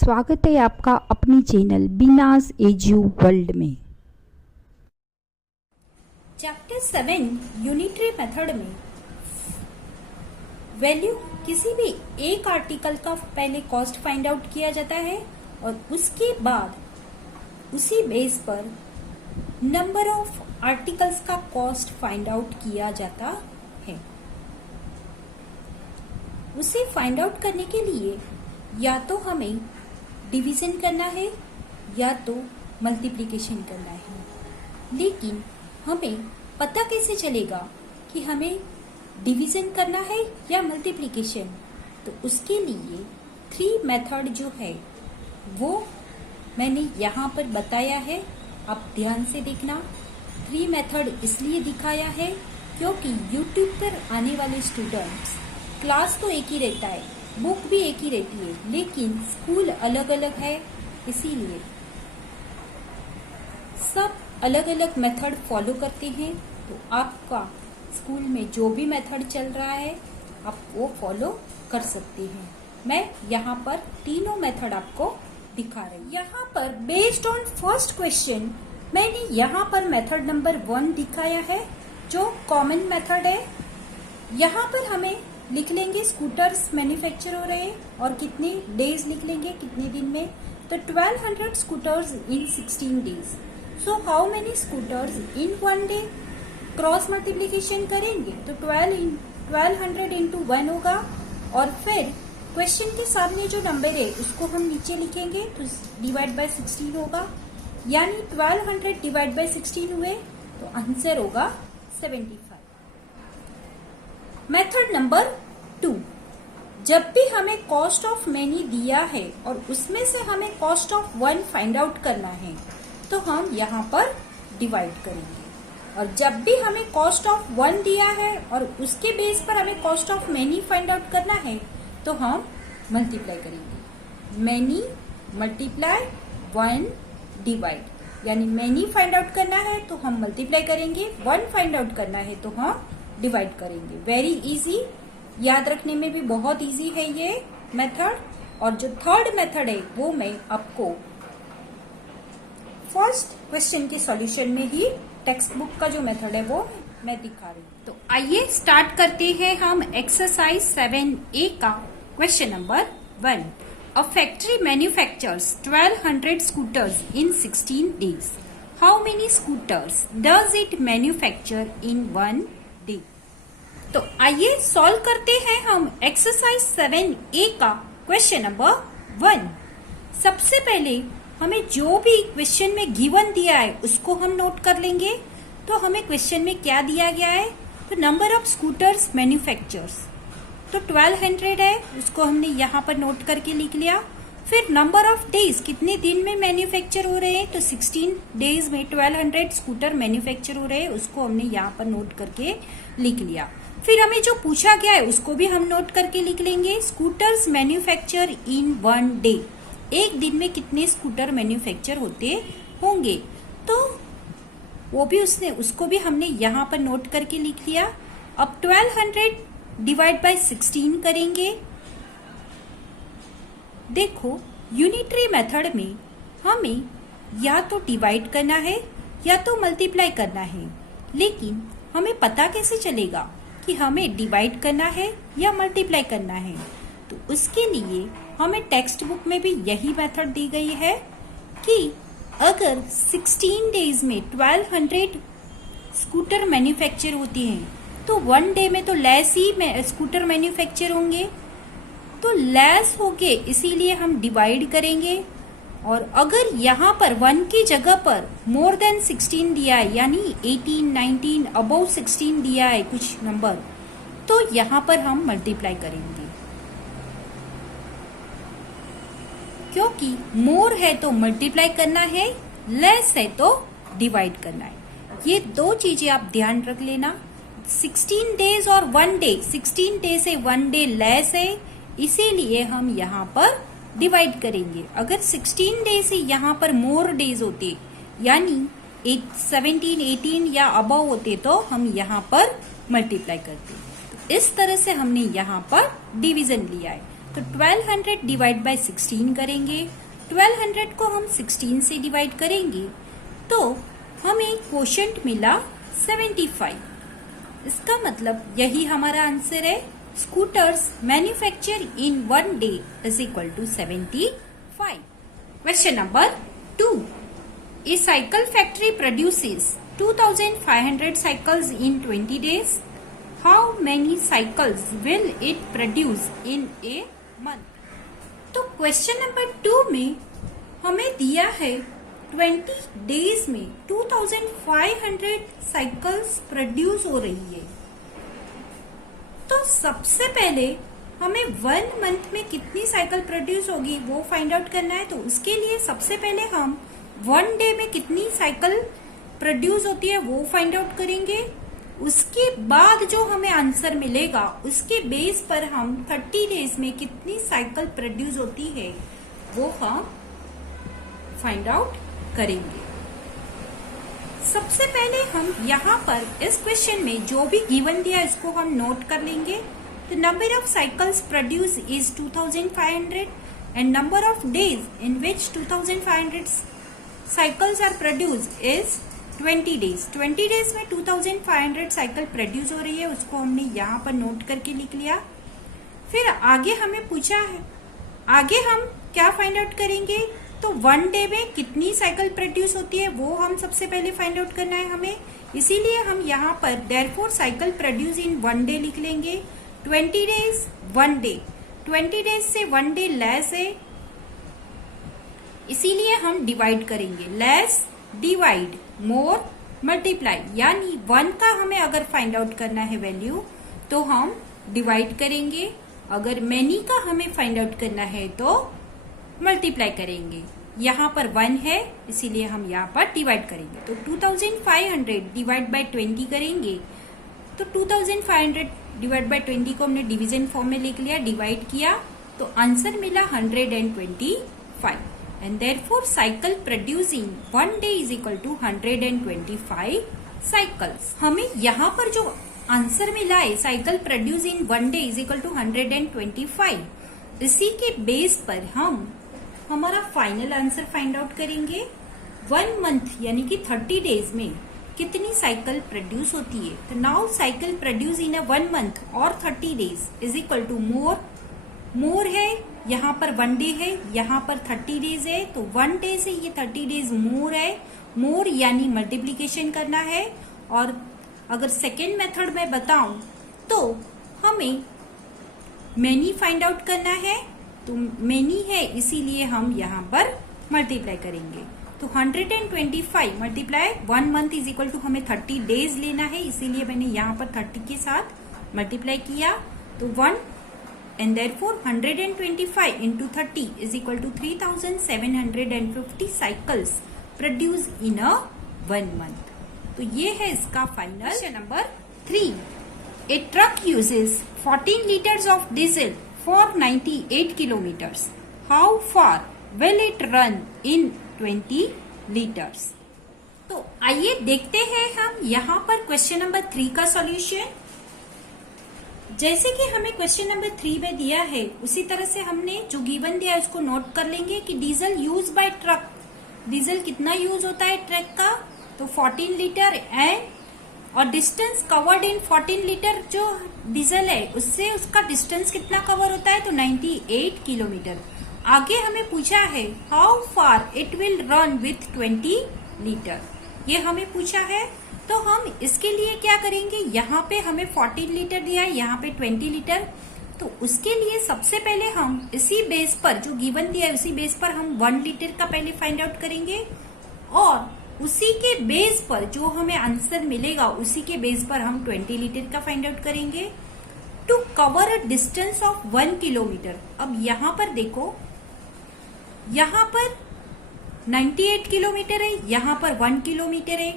स्वागत है आपका अपनी चैनल बीनाज एज्यू वर्ल्ड में। चैप्टर 7 यूनिटरी मेथड में वैल्यू किसी भी एक आर्टिकल का पहले कॉस्ट फाइंड आउट किया जाता है और उसके बाद उसी बेस पर नंबर ऑफ आर्टिकल्स का कॉस्ट फाइंड आउट किया जाता है। उसे फाइंड आउट करने के लिए या तो हमें डिवीजन करना है या तो मल्टीप्लिकेशन करना है, लेकिन हमें पता कैसे चलेगा कि हमें डिवीजन करना है या मल्टीप्लिकेशन? तो उसके लिए 3 मेथड जो है वो मैंने यहाँ पर बताया है, आप ध्यान से देखना। 3 मेथड इसलिए दिखाया है क्योंकि YouTube पर आने वाले स्टूडेंट्स, क्लास तो एक ही रहता है, बुक भी एक ही रहती है, लेकिन स्कूल अलग अलग है, इसीलिए सब अलग अलग मेथड फॉलो करते हैं। तो आपका स्कूल में जो भी मेथड चल रहा है आप वो फॉलो कर सकते हैं। मैं यहाँ पर तीनों मेथड आपको दिखा रही हूँ। यहाँ पर बेस्ड ऑन फर्स्ट क्वेश्चन मैंने यहाँ पर मेथड नंबर 1 दिखाया है जो कॉमन मेथड है। यहाँ पर हमें लिख लेंगे स्कूटर्स मैन्युफैक्चर हो रहे हैं और कितने डेज लिख लेंगे, कितने दिन में। तो 1200 scooters in 16 days. So how many scooters in 1 day? Cross multiplication करेंगे तो 1200 इंटू 1 होगा और फिर क्वेश्चन के सामने जो नंबर है उसको हम नीचे लिखेंगे तो डिवाइड बाय 16 होगा, यानी 1200 डिवाइड बाय 16 हुए तो आंसर होगा 75। मेथड नंबर 2, जब भी हमें कॉस्ट ऑफ मैनी दिया है और उसमें से हमें कॉस्ट ऑफ 1 फाइंड आउट करना है तो हम यहाँ पर डिवाइड करेंगे, और जब भी हमें कॉस्ट ऑफ 1 दिया है और उसके बेस पर हमें cost of many find out करना है तो हम मल्टीप्लाई करेंगे। मैनी मल्टीप्लाई 1 डिवाइड, यानी मैनी फाइंड आउट करना है तो हम मल्टीप्लाई करेंगे, 1 फाइंड आउट करना है तो हम डिवाइड करेंगे। वेरी इजी, याद रखने में भी बहुत इजी है ये मेथड। और जो थर्ड मेथड है वो मैं आपको फर्स्ट क्वेश्चन के सॉल्यूशन में ही टेक्स्ट बुक का जो मेथड है वो मैं दिखा रही हूँ। तो आइए स्टार्ट करते हैं हम एक्सरसाइज 7A का question number 1। A factory manufactures 1200 scooters in 16 days. How many scooters does it manufacture in 1 day? तो आइए सॉल्व करते हैं हम एक्सरसाइज 7A का क्वेश्चन नंबर 1। सबसे पहले हमें जो भी क्वेश्चन में गिवन दिया है उसको हम नोट कर लेंगे। तो हमें क्वेश्चन में क्या दिया गया है? तो नंबर ऑफ स्कूटर्स मैन्युफैक्चर्स तो 1200 है, उसको हमने यहाँ पर नोट करके लिख लिया। फिर नंबर ऑफ डेज, कितने दिन में मैन्युफैक्चर हो रहे हैं, तो 16 डेज में 1200 स्कूटर मैन्युफैक्चर हो रहे हैं, उसको हमने यहाँ पर नोट करके लिख लिया। फिर हमें जो पूछा गया है उसको भी हम नोट करके लिख लेंगे। स्कूटर्स मैन्युफैक्चर इन 1 डे, एक दिन में कितने स्कूटर मैन्युफैक्चर होते होंगे, तो वो भी उसको भी हमने यहाँ पर नोट करके लिख लिया। अब 1200 डिवाइड बाय 16 करेंगे। देखो यूनिटरी मेथड में हमें या तो डिवाइड करना है या तो मल्टीप्लाई करना है, लेकिन हमें पता कैसे चलेगा कि हमें डिवाइड करना है या मल्टीप्लाई करना है, तो उसके लिए हमें टेक्स्ट बुक में भी यही मेथड दी गई है कि अगर 16 डेज में 1200 स्कूटर मैन्युफैक्चर होती हैं, तो 1 डे में तो लेस ही स्कूटर मैन्युफैक्चर होंगे, तो लेस होके इसीलिए हम डिवाइड करेंगे। और अगर यहाँ पर 1 की जगह पर मोर देन 16 दिया है, यानी 18, 19, अबव 16 दिया है कुछ नंबर, तो यहाँ पर हम मल्टीप्लाई करेंगे, क्योंकि मोर है तो मल्टीप्लाई करना है, लेस है तो डिवाइड करना है। ये दो चीजें आप ध्यान रख लेना। 16 डेज और 1 डे, 16 डे से 1 डे लेस है, इसीलिए हम यहाँ पर डिवाइड करेंगे। अगर 16 डे से यहाँ पर मोर डेज होते, यानी 17, 18 या अबव होते, तो हम यहाँ पर मल्टीप्लाई करते। इस तरह से हमने यहाँ पर डिवीजन लिया है। तो 1200 डिवाइड बाय 16 करेंगे। 1200 को हम 16 से डिवाइड करेंगे तो हमें क्वोशंट मिला 75। इसका मतलब यही हमारा आंसर है। Scooters manufacture in 1 day is equal to 75. Question number 2. A cycle factory produces 2500 cycles in 20 days. How many cycles will it produce in a month? तो क्वेश्चन नंबर 2 में हमें दिया है 20 डेज में 2500 साइकिल्स प्रोड्यूस हो रही है। तो सबसे पहले हमें 1 मंथ में कितनी साइकिल प्रोड्यूस होगी वो फाइंड आउट करना है। तो उसके लिए सबसे पहले हम 1 डे में कितनी साइकिल प्रोड्यूस होती है वो फाइंड आउट करेंगे। उसके बाद जो हमें आंसर मिलेगा उसके बेस पर हम 30 डेज में कितनी साइकिल प्रोड्यूस होती है वो हम फाइंड आउट करेंगे। सबसे पहले हम यहाँ पर इस क्वेश्चन में जो भी गिवन दिया इसको हम नोट कर लेंगे। The number of cycles produce is 2500 and number of days in which 2500 cycles are produce is 20 days. 20 days में 2500 साइकिल प्रोड्यूस हो रही है, उसको हमने यहाँ पर नोट करके लिख लिया। फिर आगे हमें पूछा है, आगे हम क्या फाइंड आउट करेंगे, तो 1 डे में कितनी साइकिल प्रोड्यूस होती है वो हम सबसे पहले फाइंड आउट करना है हमें। इसीलिए हम यहाँ पर therefore cycle produce in 1 day लिख लेंगे। 20 डेज 1 डे, 20 डेज से 1 डे लेस है, इसीलिए हम डिवाइड करेंगे। लेस डिवाइड, मोर मल्टीप्लाई, यानी 1 का हमें अगर फाइंड आउट करना है वैल्यू तो हम डिवाइड करेंगे, अगर मेनी का हमें फाइंड आउट करना है तो मल्टीप्लाई करेंगे। यहाँ पर 1 है इसीलिए हम यहाँ पर डिवाइड करेंगे। तो 2500 डिवाइड बाय 20 करेंगे, तो 2500 डिवाइड बाय 20 को हमने डिवीजन फॉर्म में लिख लिया, डिवाइड किया तो आंसर मिला 125 and therefore cycle producing 1 day is equal to 125 cycles. हमें यहाँ पर जो आंसर मिला है cycle produce in 1 day is equal to 125, इसी के बेस पर हम हमारा फाइनल आंसर फाइंड आउट करेंगे। 1 मंथ यानी कि 30 डेज में कितनी साइकिल प्रोड्यूस होती है। तो now cycle produce in 1 month और 30 डेज इज इक्वल टू मोर है, यहाँ पर 1 डे है, यहाँ पर 30 डेज है, तो 1 डे से ये 30 डेज मोर है। मोर यानी मल्टीप्लीकेशन करना है। और अगर सेकेंड मेथड में बताऊं तो हमें मेनी फाइंड आउट करना है, तो मेनी है इसीलिए हम यहाँ पर मल्टीप्लाई करेंगे। तो 125 multiply 1 month is equal to हमें 30 डेज लेना है, इसीलिए मैंने यहाँ पर 30 के साथ मल्टीप्लाई किया। तो and therefore 125 into 30 is equal to 3750 cycles produced in a 1 month. तो ये है इसका final. Question number 3. A truck uses 14 liters of diesel for 98 kilometers. How far will it run in 20 liters? तो आइए देखते हैं हम यहाँ पर क्वेश्चन नंबर 3 का सॉल्यूशन. जैसे कि हमें क्वेश्चन नंबर 3 में दिया है उसी तरह से हमने जो गिवन दिया है उसको नोट कर लेंगे कि diesel use by truck, diesel कितना यूज होता है ट्रक का, तो 14 लीटर एंड और डिस्टेंस कवर्ड इन 14 लीटर जो डीजल है उससे उसका डिस्टेंस कितना कवर होता है, तो 98 किलोमीटर. आगे हमें पूछा है how far it will run with 20 litre, ये हमें पूछा है. तो हम इसके लिए क्या करेंगे, यहाँ पे हमें 14 लीटर दिया है, यहाँ पे 20 लीटर. तो उसके लिए सबसे पहले हम इसी बेस पर जो गिवन दिया है उसी बेस पर हम 1 लीटर का पहले फाइंड आउट करेंगे और उसी के बेस पर जो हमें आंसर मिलेगा उसी के बेस पर हम 20 लीटर का फाइंड आउट करेंगे to cover a distance of 1 kilometre. अब यहाँ पर देखो, यहाँ पर 98 किलोमीटर है, यहाँ पर 1 किलोमीटर है.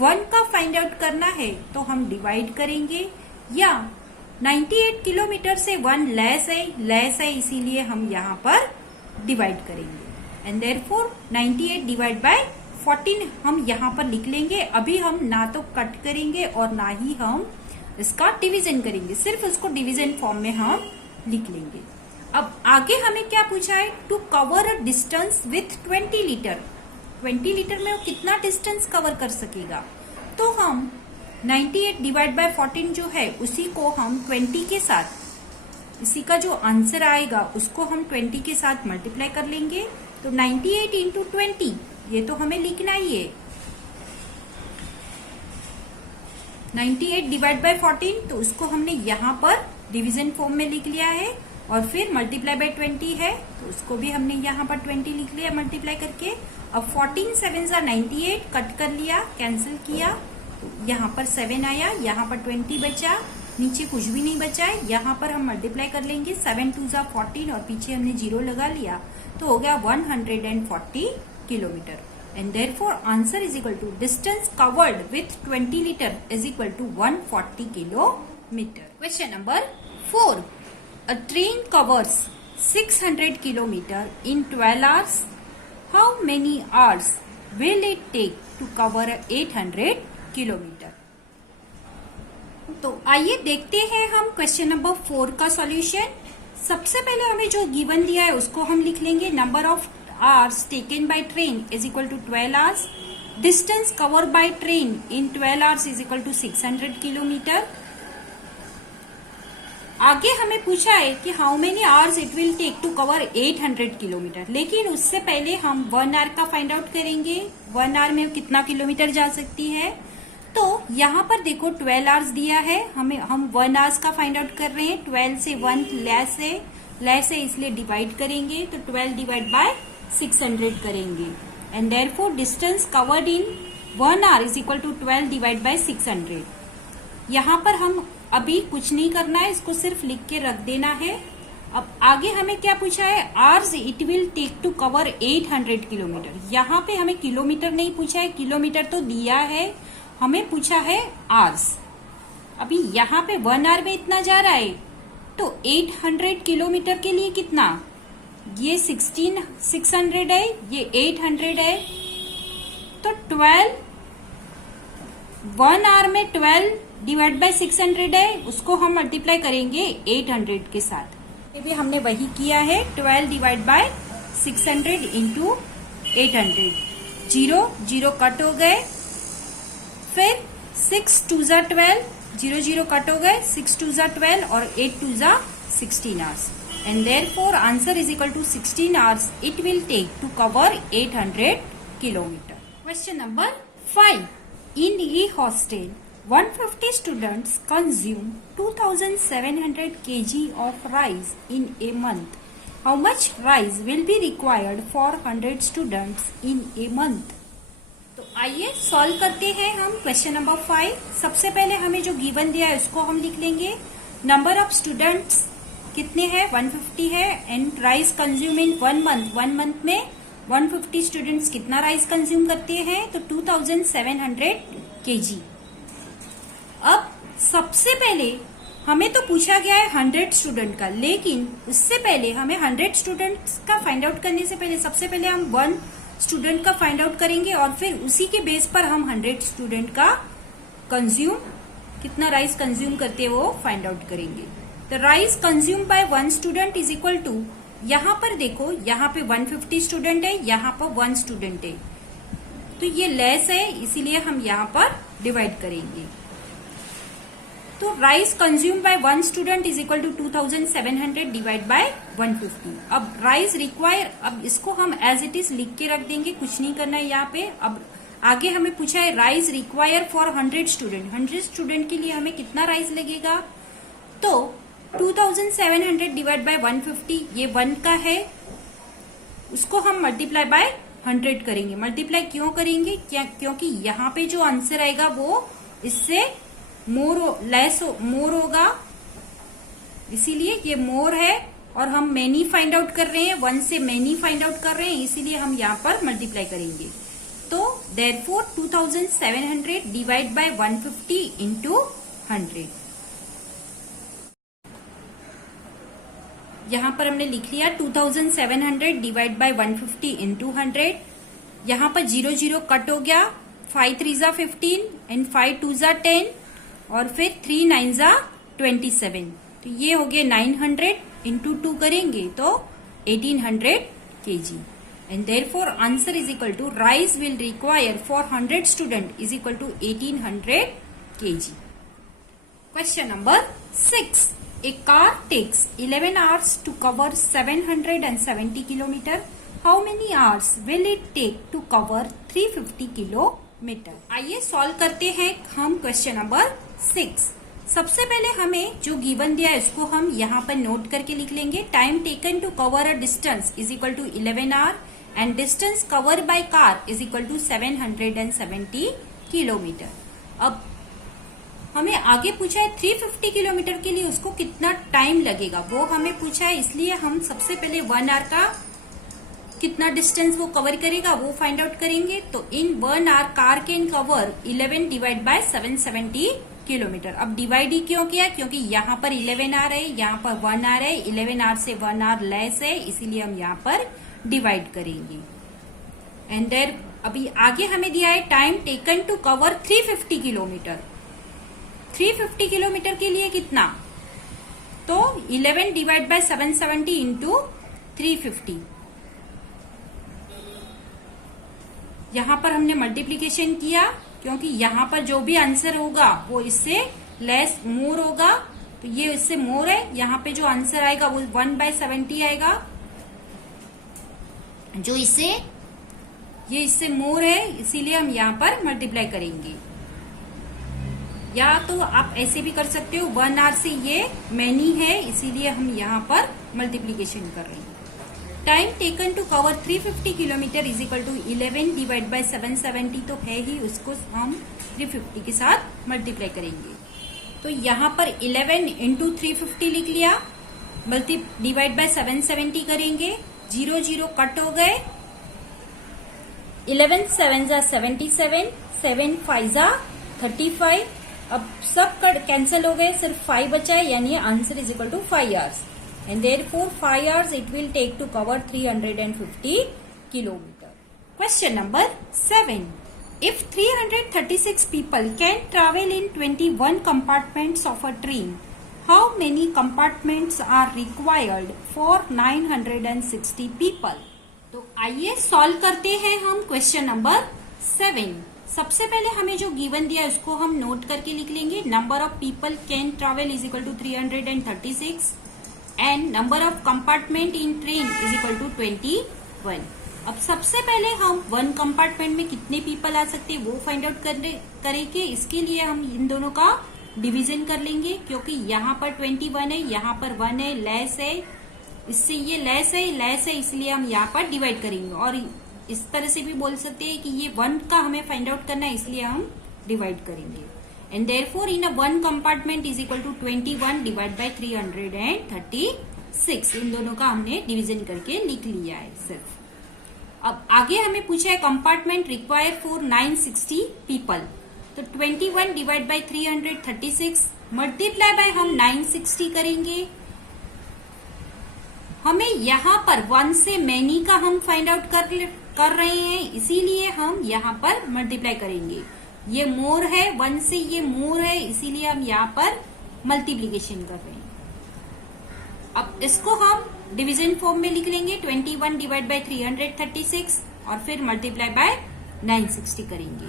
1 का फाइंड आउट करना है तो हम डिवाइड करेंगे, या 98 किलोमीटर से 1 लेस है इसीलिए हम यहाँ पर डिवाइड करेंगे. एंड देयरफॉर 98 डिवाइड बाय 14 हम यहाँ पर लिख लेंगे. अभी हम ना तो कट करेंगे और ना ही हम इसका डिवीजन करेंगे, सिर्फ उसको डिवीजन फॉर्म में हम लिख लेंगे. अब आगे हमें क्या पूछा है, to cover a distance with 20 litre. 20 litre में वो कितना डिस्टेंस कवर कर सकेगा, तो हम 98 डिवाइड बाय 14 जो है उसी को हम 20 के साथ, इसी का जो आंसर आएगा उसको हम 20 के साथ मल्टीप्लाई कर लेंगे. तो 98 इंटू 20 ये तो हमें लिखना ही है. 98 डिवाइड बाय 14 तो उसको हमने यहाँ पर डिवीजन फॉर्म में लिख लिया है और फिर मल्टीप्लाई बाय 20 है तो उसको भी हमने यहाँ पर 20 लिख लिया मल्टीप्लाई करके. अब 14 7 जा 98 कट कर लिया, कैंसिल किया, तो यहाँ पर 7 आया, यहाँ पर 20 बचा, नीचे कुछ भी नहीं बचा है. यहाँ पर हम मल्टीप्लाई कर लेंगे, 7 2 जा 14 और पीछे हमने 0 लगा लिया तो हो गया 140 kilometre. And therefore answer is equal to distance covered with 20 litre is equal to 140 kilometre. Question number 4. A train covers 600 kilometer in 12 hours. How many hours will it take to cover 800 kilometer? तो आइए देखते हैं हम question number 4 का solution. सबसे पहले हमें जो गिवन दिया है उसको हम लिख लेंगे. Number of hours taken by train is equal to 12 hours. Distance covered by train in 12 hours is equal to 600 kilometer. आगे हमें पूछा है कि how many hours it will take to cover 800 kilometre, लेकिन उससे पहले हम 1 आवर का फाइंड आउट करेंगे. 1 आवर में कितना किलोमीटर जा सकती है, तो यहाँ पर देखो 12 आवर्स दिया है, हम 1 आवर्स का फाइंड आउट कर रहे हैं. 12 से 1 लेस है इसलिए डिवाइड करेंगे, तो 12 डिवाइड बाय 600 करेंगे. And therefore distance covered in 1 hour is equal to 12 divide by 600. यहाँ पर हम अभी कुछ नहीं करना है, इसको सिर्फ लिख के रख देना है. अब आगे हमें क्या पूछा है, hours it will take to cover 800 kilometre. यहाँ पे हमें किलोमीटर नहीं पूछा है, किलोमीटर तो दिया है, हमें पूछा है आवर्स. अभी यहाँ पे 1 आवर में इतना जा रहा है तो 800 किलोमीटर के लिए कितना, ये 600 है, ये 800 है, तो 12 1 आवर में 12 डिवाइड बाय 600 है, उसको हम मल्टीप्लाई करेंगे 800 के साथ. ये भी हमने वही किया है, 12 डिवाइड बाय 600 इंटू 800. 0 कट हो गए, फिर 6 2 जा 12, 0 कट हो गए, 6 2 जा 12 और 8 2 जा 16 hours. And therefore answer is equal to 16 hours it will take to cover 800 kilometre. Question number 5. In a hostel, 150 students consume 2,700 kg of rice in a month. How much rice will be required for 100 students in a month? तो आइए solve करते हैं हम question number 5. सबसे पहले हमें जो given दिया है उसको हम लिख लेंगे. नंबर ऑफ स्टूडेंट्स कितने हैं 150 है and rice consume in 1 month में 150 स्टूडेंट्स कितना राइस कंज्यूम करते हैं तो 2700 kg। अब सबसे पहले हमें तो पूछा गया है 100 स्टूडेंट का, लेकिन उससे पहले हमें 100 स्टूडेंट्स का फाइंड आउट करने से पहले सबसे पहले हम 1 स्टूडेंट का फाइंड आउट करेंगे और फिर उसी के बेस पर हम 100 स्टूडेंट का कंज्यूम कितना राइस कंज्यूम करते हैं वो फाइंड आउट करेंगे। तो rice consume by 1 student is equal to, यहाँ पर देखो यहाँ पे 150 स्टूडेंट है, यहाँ पर 1 स्टूडेंट है, तो ये लेस है इसीलिए हम यहाँ पर डिवाइड करेंगे। तो rice consume by 1 student is equal to 2700 divide by 150। अब राइस रिक्वायर, अब इसको हम एज इट इज लिख के रख देंगे, कुछ नहीं करना है यहाँ पे। अब आगे हमें पूछा है rice require for 100 student, 100 student के लिए हमें कितना राइस लगेगा, तो 2700 डिवाइड बाय 150, ये 1 का है, उसको हम मल्टीप्लाई बाय 100 करेंगे। मल्टीप्लाई क्यों करेंगे, क्योंकि यहाँ पे जो आंसर आएगा वो इससे मोर होगा, इसीलिए ये मोर है और हम मैनी फाइंड आउट कर रहे हैं, 1 से मैनी फाइंड आउट कर रहे हैं, इसीलिए हम यहाँ पर मल्टीप्लाई करेंगे। तो देयरफॉर 2700 डिवाइड बाय 150 इंटू 100। यहाँ पर हमने लिख लिया 2700 डिवाइड बाय 150 इंटू 100। यहाँ पर 0 0 कट हो गया, 5 3 जा 15 एंड 5 2 जा 10 और फिर 3 9 जा 27, तो ये हो गया 900 इंटू 2 करेंगे तो 1800 kg and therefore answer is equal to rice will require for 100 student is equal to 1800 kg। Question number 6, a car takes 11 hours to cover 770 kilometer. How many hours will it take to cover 350 kilometer? आइए solve करते हैं हम question number 6। सबसे पहले हमें जो given दिया है उसको हम यहाँ पर नोट करके लिख लेंगे। Time taken to cover a distance is equal to 11 hour and distance cover by car is equal to 770 kilometre. अब हमें आगे पूछा है 350 किलोमीटर के लिए उसको कितना टाइम लगेगा, वो हमें पूछा है, इसलिए हम सबसे पहले 1 आवर का कितना डिस्टेंस वो कवर करेगा वो फाइंड आउट करेंगे। तो in 1 hour car can cover 11 divide by 770 kilometre. अब डिवाइड ही क्यों किया, क्योंकि यहाँ पर 11 आवर है, यहाँ पर 1 आवर है, 11 आवर से 1 आवर लेस है, इसीलिए हम यहाँ पर डिवाइड करेंगे। एंड देयर अभी आगे हमें दिया है time taken to cover 350 kilometre. 350 kilometre के लिए कितना, तो 11 डिवाइड बाय 770 इंटू 350। यहाँ पर हमने मल्टीप्लीकेशन किया क्योंकि यहाँ पर जो भी आंसर होगा वो इससे लेस मोर होगा, तो ये इससे मोर है। यहाँ पे जो आंसर आएगा वो 1/70 आएगा, जो ये इससे मोर है, इसीलिए हम यहाँ पर मल्टीप्लाई करेंगे। या तो आप ऐसे भी कर सकते हो, 1 आवर से ये मैनी है, इसीलिए हम यहाँ पर मल्टीप्लीकेशन कर रहे हैं। Time taken to cover 350 kilometre is equal to 11 divide by 770 तो है ही, उसको हम 350 के साथ मल्टीप्लाई करेंगे। तो यहाँ पर 11 इंटू 350 लिख लिया, डिवाइड बाय 770 करेंगे, 0 0 कट हो गए, 11 7 जा 77, 7 5 जा 35। अब सब कैंसिल हो गए, सिर्फ 5 बचा है, यानी answer is equal to 5 hours and therefore 5 hours it will take to cover 350 kilometer. Question number 7. If 336 people can travel in 21 compartments of a train, how many compartments are required for 960 people? तो आइए solve करते हैं हम question number 7। सबसे पहले हमें जो given दिया है उसको हम नोट करके लिख लेंगे। Number of people can travel is equal to 336 and number of compartment in train is equal to 21। अब सबसे पहले हम 1 कंपार्टमेंट में कितने पीपल आ सकते हैं वो फाइंड आउट करेंगे। इसके लिए हम इन दोनों का डिवीजन कर लेंगे, क्योंकि यहाँ पर 21 है, यहाँ पर 1 है, लेस है, इससे ये लेस है, इसलिए हम यहाँ पर डिवाइड करेंगे। और इस तरह से भी बोल सकते हैं कि ये 1 का हमें फाइंड आउट करना है, इसलिए हम डिवाइड करेंगे। And therefore in a 1 compartment is equal to 21 divide by 336। 6, इन दोनों का हमने डिवीजन करके लिख लिया है सिर्फ। अब आगे हमें पूछा है कंपार्टमेंट रिक्वायर फॉर 960 पीपल, तो 21 डिवाइड बाय 336 मल्टीप्लाई बाय हम 960 करेंगे। हमें यहाँ पर 1 से मैनी का हम फाइंड आउट कर रहे हैं, इसीलिए हम यहाँ पर मल्टीप्लाई करेंगे। ये मोर है, 1 से ये मोर है, इसीलिए हम यहाँ पर मल्टीप्लीकेशन कर रहे हैं। अब इसको हम डिवीजन फॉर्म में लिख लेंगे, 21 डिवाइड बाय 336 और फिर मल्टीप्लाई बाय 960 करेंगे।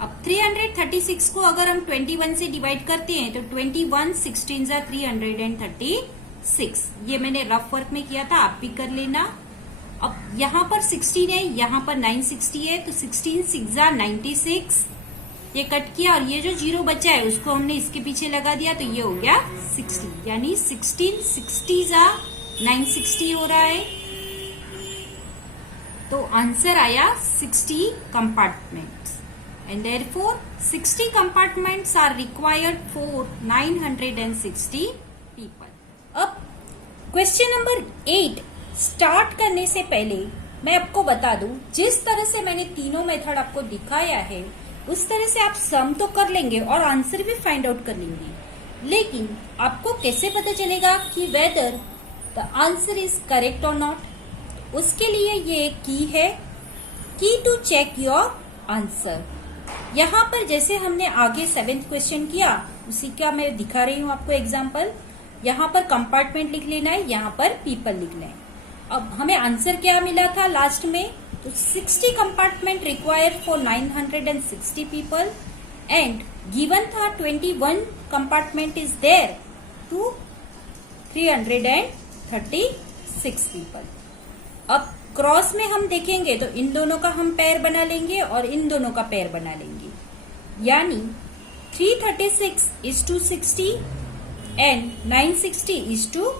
अब 336 को अगर हम 21 से डिवाइड करते हैं तो 21 16 जा 336, ये मैंने रफ वर्क में किया था, आप भी कर लेना। अब यहाँ पर 16 है, यहाँ पर 960 है, तो 16 6 जा 96, ये कट किया और ये जो 0 बचा है उसको हमने इसके पीछे लगा दिया, तो ये हो गया 60, यानी 16 60 जा 960 हो रहा है। तो आंसर आया 60 compartments and therefore 60 compartments are required for 960 people. अब क्वेश्चन नंबर 8 स्टार्ट करने से पहले मैं आपको बता दूं, जिस तरह से मैंने तीनों मेथड आपको दिखाया है उस तरह से आप सम तो कर लेंगे और आंसर भी फाइंड आउट कर लेंगे, लेकिन आपको कैसे पता चलेगा कि whether the answer is correct और नॉट? उसके लिए ये एक की है, की टू चेक योर आंसर। यहाँ पर जैसे हमने आगे 7th क्वेश्चन किया उसी का मैं दिखा रही हूँ आपको एग्जाम्पल। यहाँ पर कंपार्टमेंट लिख लेना है, यहाँ पर पीपल लिखना है। अब हमें आंसर क्या मिला था लास्ट में, तो 60 compartment required for 960 people and given था 21 compartment is there to 336 people. अब क्रॉस में हम देखेंगे तो इन दोनों का हम पेयर बना लेंगे और इन दोनों का पेयर बना लेंगे, यानी 336 is to 60 and 960 is to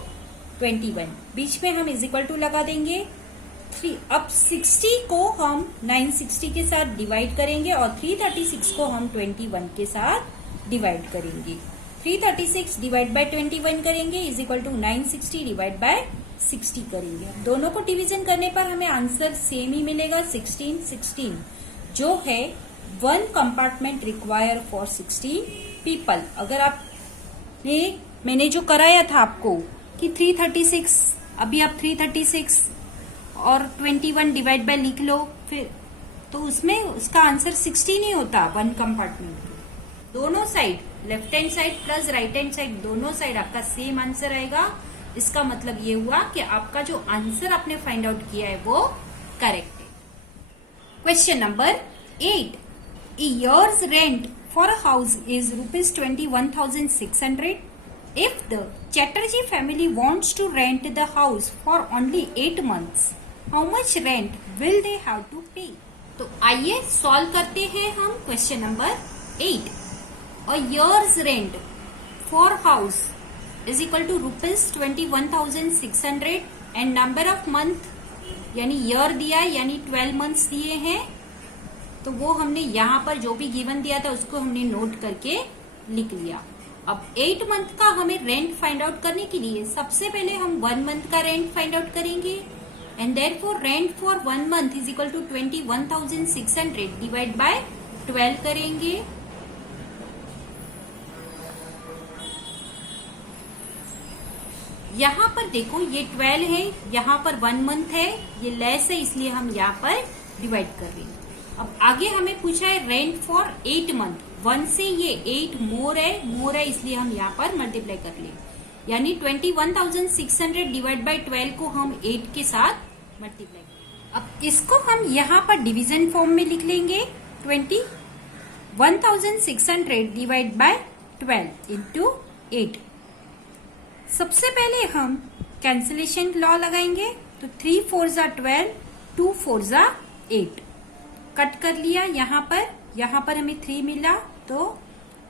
21। बीच में हम इज इक्वल टू लगा देंगे 3। अब 60 को हम 960 के साथ डिवाइड करेंगे और 336 को हम 21 के साथ डिवाइड करेंगे। 336 डिवाइड बाय 21 करेंगे is equal to 960 divide by 60 करेंगे। दोनों को डिवीजन करने पर हमें आंसर सेम ही मिलेगा, 16 16, जो है 1 कंपार्टमेंट रिक्वायर फॉर 16 पीपल। अगर आप मैंने जो कराया था आपको कि 336, अभी आप 336 और 21 डिवाइड बाय लिख लो, फिर तो उसमें उसका आंसर 16 ही होता 1 कंपार्टमेंट। दोनों side, left hand side plus right hand side, दोनों साइड आपका सेम आंसर आएगा। इसका मतलब ये हुआ कि आपका जो आंसर आपने फाइंड आउट किया है वो करेक्ट है। Question number 8, a year's rent for a house is rupees 21,600. If the Chatterjee family wants to rent the house for only 8 months, how much rent will they have to pay? तो आइए solve करते हैं हम question number 8। A year's rent for house is equal to rupees 21,600 and number of month यानी year दिया है, यानी 12 months दिए हैं। तो वो हमने यहाँ पर जो भी गिवन दिया था उसको हमने नोट करके लिख लिया। अब 8 मंथ का हमें रेंट फाइंड आउट करने के लिए सबसे पहले हम 1 मंथ का रेंट फाइंड आउट करेंगे and therefore rent for 1 month is equal to 21,600 divide by 12 करेंगे। यहाँ पर देखो ये 12 है, यहाँ पर 1 मंथ है, ये लेस है इसलिए हम यहाँ पर डिवाइड कर रहे हैं। अब आगे हमें पूछा है रेंट फॉर 8 मंथ, 1 से ये 8 मोर है इसलिए हम यहाँ पर मल्टीप्लाई कर ले, यानी 21,600 डिवाइड बाय 12 को हम 8 के साथ मल्टीप्लाई। अब इसको हम यहाँ पर डिवीजन फॉर्म में लिख लेंगे, 21,600 डिवाइड बाय 12 इंटू 8। सबसे पहले हम कैंसिलेशन लॉ लगाएंगे, तो 3 4 जा 12, 2 4 जा 8, कट कर लिया। यहाँ पर हमें 3 मिला, तो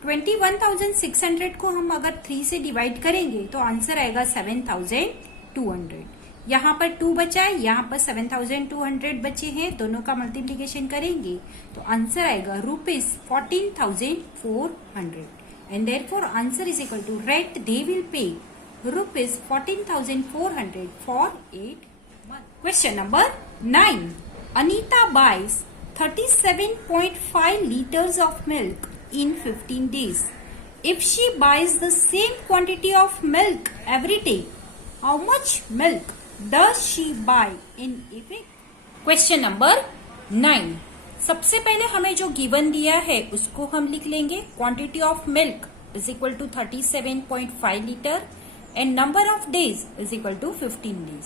21,600 को हम अगर 3 से डिवाइड करेंगे तो आंसर आएगा 7,200। यहाँ पर 2 बचा है, यहाँ पर 7,200 बचे हैं, दोनों का मल्टीप्लीकेशन करेंगे तो आंसर आएगा ₹14,400 and therefore answer is equal to rent they will pay rupees 14,400 for 8 months. Question number 9. Anita buys 37.5 liters of milk in 15 days. If she buys the same quantity of milk every day, how much milk does she buy in a week? Question number 9. सबसे पहले हमें जो given दिया है उसको हम लिख लेंगे. Quantity of milk is equal to 37.5 litre and number of days is equal to 15 days.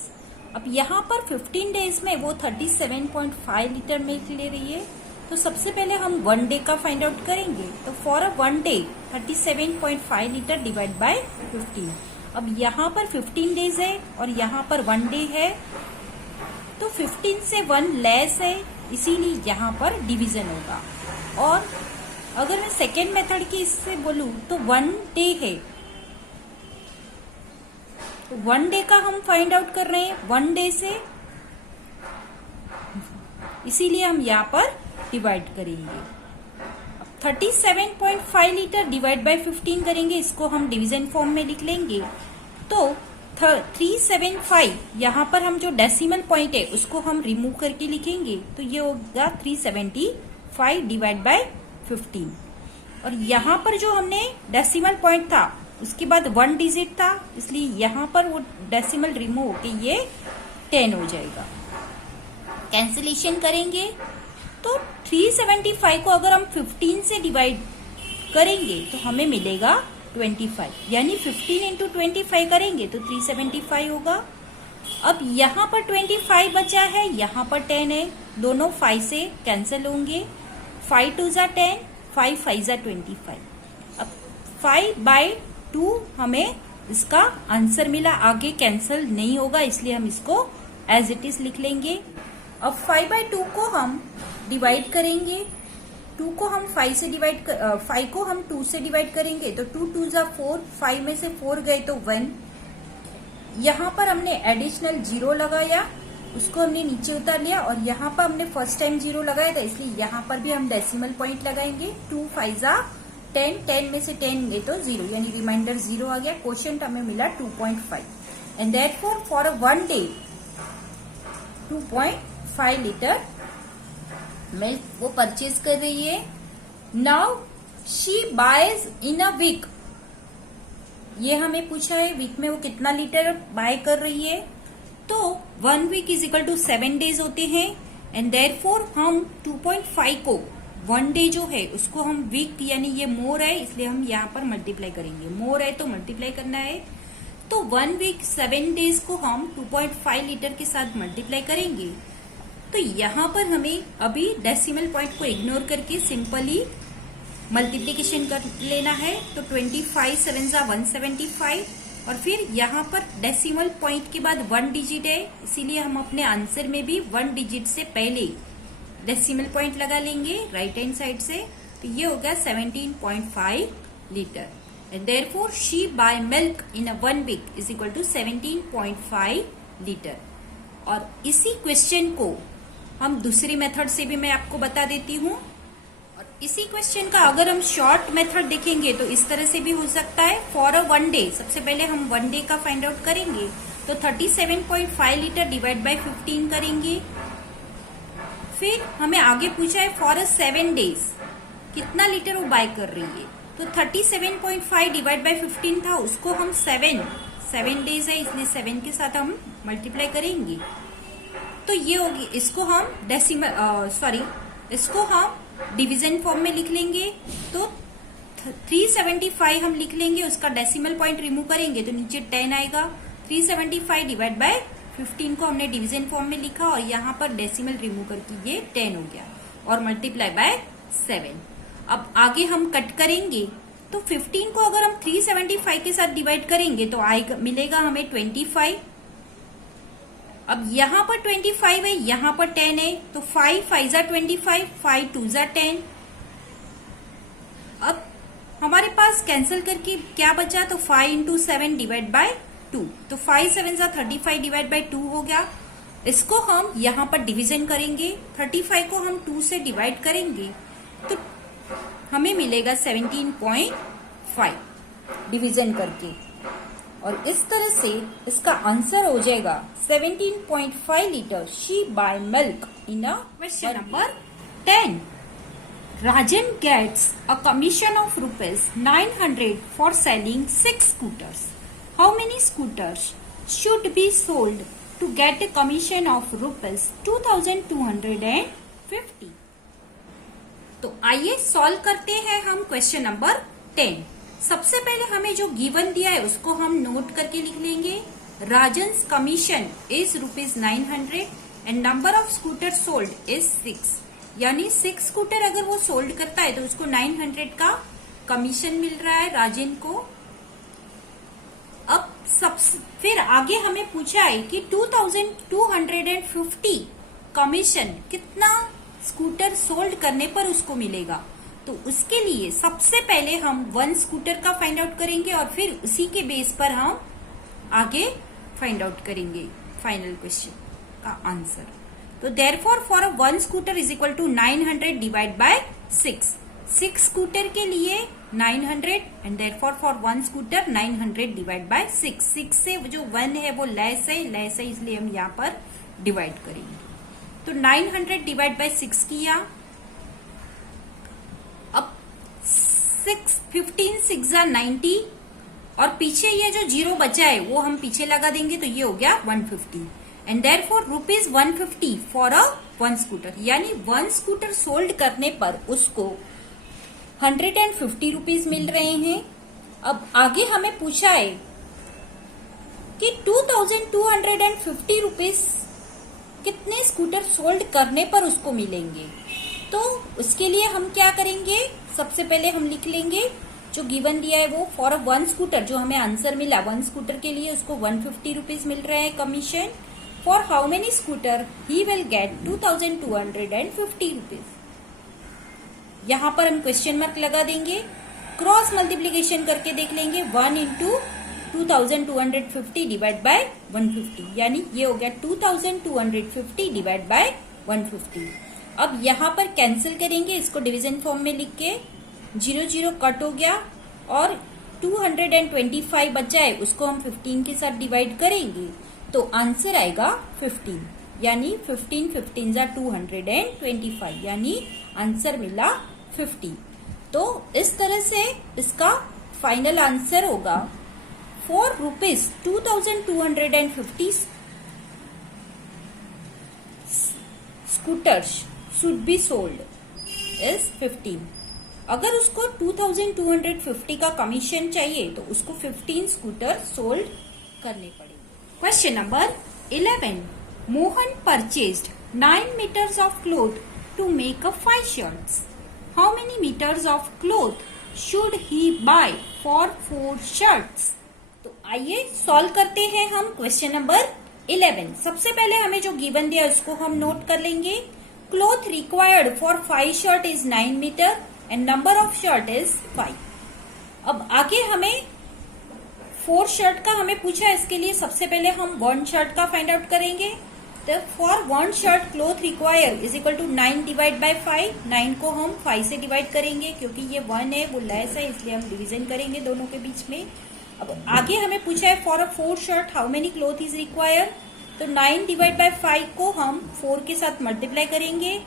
अब यहाँ पर 15 डेज में वो 37.5 लीटर मिल्क ले रही है, तो सबसे पहले हम 1 डे का फाइंड आउट करेंगे. तो for a 1 day 37.5 litre divide by 15. अब यहाँ पर 15 डेज है और यहाँ पर 1 डे है, तो 15 से 1 लेस है, इसीलिए यहाँ पर डिवीजन होगा. और अगर मैं सेकेंड मेथड की इससे बोलूं तो 1 डे है, तो 1 डे का हम फाइंड आउट कर रहे हैं 1 डे से, इसीलिए हम यहाँ पर डिवाइड करेंगे. 37.5 लीटर डिवाइड बाय 15 करेंगे, इसको हम डिवीजन फॉर्म में लिख लेंगे. तो 375 यहाँ पर हम जो डेसिमल पॉइंट है उसको हम रिमूव करके लिखेंगे, तो ये होगा 375 डिवाइड बाय 15. और यहाँ पर जो हमने डेसिमल पॉइंट था उसके बाद 1 डिजिट था, इसलिए यहाँ पर वो डेसिमल रिमूव होके ये 10 हो जाएगा. कैंसिलेशन करेंगे तो 375 को अगर हम 15 से डिवाइड करेंगे तो हमें मिलेगा 25, यानी 15 इंटू 25 करेंगे तो 375 होगा. अब यहाँ पर 25 बचा है, यहाँ पर 10 है, दोनों 5 से कैंसिल होंगे. 5 2 जा 10, 5 5 जा 25. अब 5/2 हमें इसका आंसर मिला, आगे कैंसिल नहीं होगा, इसलिए हम इसको एज इट इज लिख लेंगे. अब 5/2 को हम डिवाइड करेंगे. 2 को हम 5 से डिवाइड 5 को हम 2 से डिवाइड करेंगे तो 2 2 जा 4, 5 में से 4 गए तो 1. यहाँ पर हमने एडिशनल 0 लगाया, उसको हमने नीचे उतार लिया, और यहाँ पर हमने फर्स्ट टाइम 0 लगाया था, इसलिए यहाँ पर भी हम डेसिमल पॉइंट लगाएंगे. 2 5 जा 10, 10 में से 10 गए तो 0, यानी रिमाइंडर 0 आ गया. क्वोशिएंट हमें मिला 2.5 and therefore for a 1 day 2.5 litre milk वो परचेज कर रही है. Now she buys in a week, ये हमें पूछा है वीक में वो कितना लीटर बाय कर रही है. तो 1 week is equal to 7 days होते हैं एंड देयरफॉर हम 2.5 को 1 डे जो है उसको हम वीक, यानी ये मोर है इसलिए हम यहाँ पर मल्टीप्लाई करेंगे. मोर है तो मल्टीप्लाई करना है, तो 1 वीक 7 डेज को हम 2.5 लीटर के साथ मल्टीप्लाई करेंगे. तो यहाँ पर हमें अभी डेसिमल पॉइंट को इग्नोर करके सिंपली मल्टीप्लीकेशन कर लेना है. तो 25 7 जा 175, और फिर यहाँ पर डेसिमल पॉइंट के बाद 1 डिजिट है, इसीलिए हम अपने आंसर में भी 1 डिजिट से पहले डेसिमल पॉइंट लगा लेंगे राइट हैंड साइड से. तो ये हो गया 17.5 litre and therefore she buy milk in a 1 week is equal to 17.5 litre. और इसी क्वेश्चन को हम दूसरी मेथड से भी मैं आपको बता देती हूँ. और इसी क्वेश्चन का अगर हम शॉर्ट मेथड देखेंगे तो इस तरह से भी हो सकता है. फॉर अ 1 डे, सबसे पहले हम 1 डे का फाइंड आउट करेंगे, तो 37.5 लीटर डिवाइड बाय 15 करेंगे. फिर हमें आगे पूछा है फॉर अ 7 डेज कितना लीटर वो बाय कर रही है, तो 37.5 डिवाइड बाय 15 था, उसको हम 7 डेज है इसलिए 7 के साथ हम मल्टीप्लाई करेंगे. तो ये होगी, इसको हम इसको हम डिवीजन फॉर्म में लिख लेंगे. तो 375 हम लिख लेंगे, उसका डेसिमल पॉइंट रिमूव करेंगे तो नीचे 10 आएगा. 375 डिवाइड बाय 15 को हमने डिवीजन फॉर्म में लिखा और यहाँ पर डेसिमल रिमूव करके ये 10 हो गया और मल्टीप्लाई बाय 7. अब आगे हम कट करेंगे, तो 15 को अगर हम 375 के साथ डिवाइड करेंगे तो आएगा, मिलेगा हमें 25. अब यहाँ पर 25 है, यहाँ पर 10 है, तो 5 5 जा 25, 5 2 जा 10. अब हमारे पास कैंसिल करके क्या बचा, तो 5 इंटू 7 डिवाइड बाय 2, तो 5 7 जा 35 डिवाइड बाय 2 हो गया. इसको हम यहाँ पर डिवीजन करेंगे, 35 को हम 2 से डिवाइड करेंगे तो हमें मिलेगा 17.5 डिवीजन करके. और इस तरह से इसका आंसर हो जाएगा 17.5 litre she buy milk in a question number 10. Rajan gets a commission of rupees 900 for selling 6 scooters. How many scooters should be sold to get a commission of rupees 2250? तो आइए सॉल्व करते हैं हम question number 10. सबसे पहले हमें जो given दिया है उसको हम नोट करके लिख लेंगे. Rajan's commission is rupees 900 and number of scooter sold is 6. यानी 6 स्कूटर अगर वो सोल्ड करता है तो उसको 900 का कमीशन मिल रहा है राजन को. अब फिर आगे हमें पूछा है कि 2250 कमीशन कितना स्कूटर सोल्ड करने पर उसको मिलेगा. तो उसके लिए सबसे पहले हम 1 स्कूटर का फाइंड आउट करेंगे और फिर उसी के बेस पर हम आगे फाइंड आउट करेंगे फाइनल क्वेश्चन का आंसर. तो therefore for a 1 scooter is equal to 900 divide by 6. 6 scooter के लिए 900 and therefore for 1 scooter 900 divide by 6. 6 से जो 1 है वो लेस है इसलिए हम यहाँ पर डिवाइड करेंगे. तो 900 डिवाइड बाय 6 किया. अब 15 6 90 और पीछे ये जो 0 बचा है वो हम पीछे लगा देंगे तो ये हो गया 150. And therefore rupees 150 for a 1 scooter. यानी 1 स्कूटर सोल्ड करने पर उसको 150 रुपीज मिल रहे हैं. अब आगे हमें पूछा है कि 2250 रुपीज कितने स्कूटर सोल्ड करने पर उसको मिलेंगे. तो उसके लिए हम क्या करेंगे, सबसे पहले हम लिख लेंगे जो गिवन दिया है वो फॉर अ 1 स्कूटर जो हमें आंसर मिला 1 स्कूटर के लिए उसको 150 रुपीज मिल रहे हैं commission. For how many scooter he will get 2250 rupees. यहाँ पर हम क्वेश्चन मार्क लगा देंगे. क्रॉस मल्टीप्लीकेशन करके देख लेंगे 1 इंटू 2250 डिवाइड बाय 150. यानी ये हो गया 2250 डिवाइड बाय 150. अब यहाँ पर कैंसिल करेंगे इसको डिवीजन फॉर्म में लिख के. 0 कट हो गया और 225 बचा है उसको हम 15 के साथ डिवाइड करेंगे तो आंसर आएगा 15. यानी 15 जा 225 यानी आंसर मिला 50. तो इस तरह से इसका फाइनल आंसर होगा for rupees 2250 scooters should be sold is 15. अगर उसको 2250 का कमीशन चाहिए तो उसको 15 स्कूटर सोल्ड करने पड़ेंगे. Question number 11. Mohan purchased 9 meters of cloth to make up 5 shirts. How many meters of cloth should he buy for 4 shirts? तो आइए सॉल्व करते हैं हम क्वेश्चन नंबर 11. सबसे पहले हमें जो गिवन दिया उसको हम नोट कर लेंगे. Cloth required for 5 shirt is 9 metre and number of shirt is 5. अब आगे हमें 4 शर्ट का हमें पूछा है. इसके लिए सबसे पहले हम 1 शर्ट का फाइंड आउट करेंगे. तो for 1 shirt cloth require is equal to 9 divide by 5. 9 को हम 5 से डिवाइड करेंगे क्योंकि ये 1 है वो लेस है इसलिए हम डिवीजन करेंगे दोनों के बीच में. अब आगे हमें पूछा है for a 4 shirt how many cloth is require. तो 9 डिवाइड बाय 5 को हम 4 के साथ मल्टीप्लाई करेंगे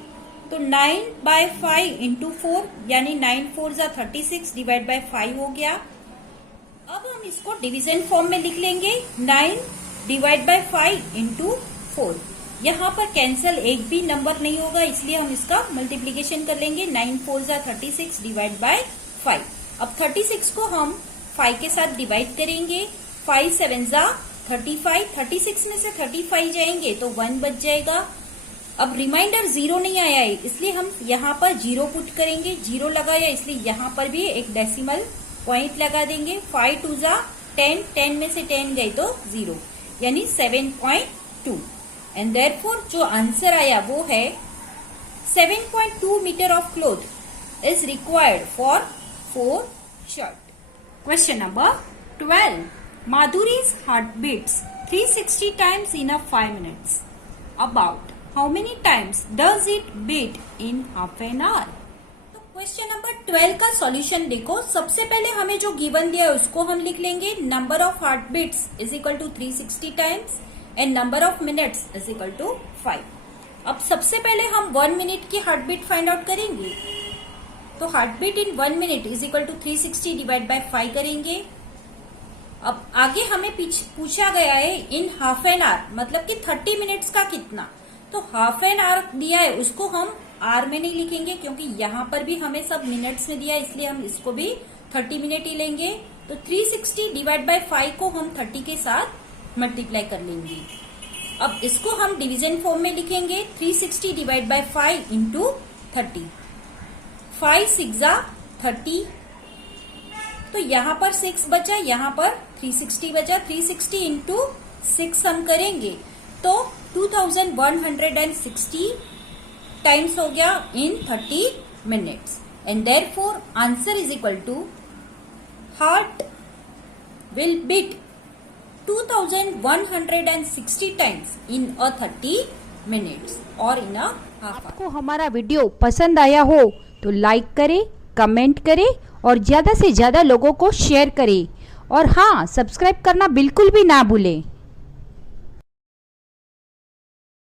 तो 9 बाय 5 इंटू 4 यानी 9 4 जा 36 डिवाइड बाय 5 हो गया. अब हम इसको डिवीजन फॉर्म में लिख लेंगे 9 डिवाइड बाय 5 इंटू 4. यहाँ पर कैंसिल एक भी नंबर नहीं होगा इसलिए हम इसका मल्टीप्लीकेशन कर लेंगे. 9 4 जा 36 डिवाइड बाय 5. अब 36 को हम 5 के साथ डिवाइड करेंगे. 5 7 जा 35. 36 में से 35 जाएंगे तो 1 बच जाएगा. अब रिमाइंडर 0 नहीं आया है इसलिए हम यहाँ पर 0 पुट करेंगे. 0 लगाया इसलिए यहाँ पर भी एक डेसिमल पॉइंट लगा देंगे. 5 2 जा 10. 10 में से 10 गए तो 0 यानी 7.2. एंड देयरफॉर जो आंसर आया वो है 7.2 metre of cloth is required for 4 shirt. Question number 12. Madhuri's heart beats 360 times in a 5 minutes. About how many times does it beat in half an hour? तो क्वेश्चन नंबर 12 का solution देखो। सबसे पहले हमें जो गिवन दिया है उसको हम लिख लेंगे। Number of heart beats is equal to 360 times and number of minutes is equal to 5। अब सबसे पहले हम 1 मिनट की हार्ट बीट फाइंड आउट करेंगे। तो heart beat in 1 minute is equal to 360 divide by 5 करेंगे। अब आगे हमें पूछा गया है इन हाफ एन आवर, मतलब कि 30 मिनट्स का कितना। तो हाफ एन आवर दिया है उसको हम आर में नहीं लिखेंगे, क्योंकि यहाँ पर भी हमें सब मिनट्स में दिया है, इसलिए हम इसको भी 30 मिनट ही लेंगे। तो 360 डिवाइड बाय 5 को हम 30 के साथ मल्टीप्लाई कर लेंगे। अब इसको हम डिवीजन फॉर्म में लिखेंगे। 360 डिवाइड बाय 5 इंटू 30। 5 6 30। तो यहाँ पर 6 बचा, यहाँ पर 360 बचा। 360 इंटू 6 हम करेंगे तो 2160 टाइम्स हो गया in 30 minutes. And therefore answer is equal to heart will beat 2160 times in a 30 minutes और इन अ हाफ। आपको हमारा वीडियो पसंद आया हो तो लाइक करें, कमेंट करें और ज़्यादा से ज़्यादा लोगों को शेयर करें। और हाँ, सब्सक्राइब करना बिल्कुल भी ना भूलें।